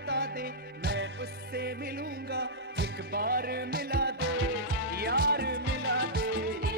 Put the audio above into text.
बता दे, मैं उससे मिलूंगा, एक बार मिला दे यार, मिला दे।